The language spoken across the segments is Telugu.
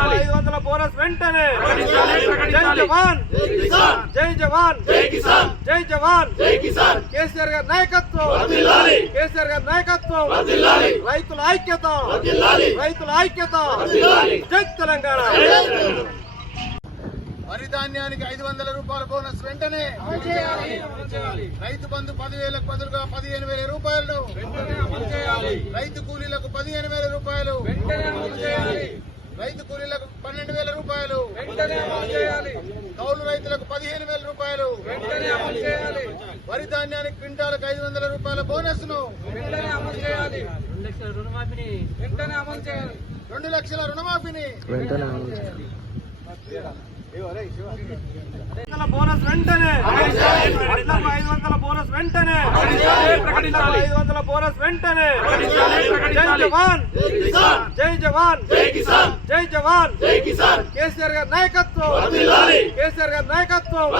500 బోనస్ వెంటనే జై జవాన్ జై జవాన్ జై కిసాన్ జై జవాన్ జై కిసాన్ కేసీఆర్ గారి నాయకత్వం కేసీఆర్ గారి నాయకత్వం రైతుల ఐక్యత రైతుల ఐక్యత జై తెలంగాణ వరి ధాన్యానికి 500 రూపాయల బోనస్ వెంటనే రైతు బంధు 10,000కు బదులుగా 15,000 రూపాయలు రైతు కూలీలకు 15,000 రూపాయలు రైతు కూలీలకు 12,000 రూపాయలు కౌలు రైతులకు 15,000 రూపాయలు వరి ధాన్యానికి క్వింటాలకు 500 రూపాయల బోనస్ ను 2 లక్షల రుణమాఫీని బోనస్ వెంటనే 500 బోనస్ వెంటనే 500 బోనస్ వెంటనే జై జవాన్ జై జవాన్ జై కిసాన్ జై జవాన్ జై కిసాన్ కేసీఆర్ గారి నాయకత్వం కేసీఆర్ గారి నాయకత్వం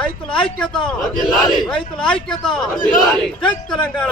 రైతుల ఐక్యత రైతుల ఐక్యత జై తెలంగాణ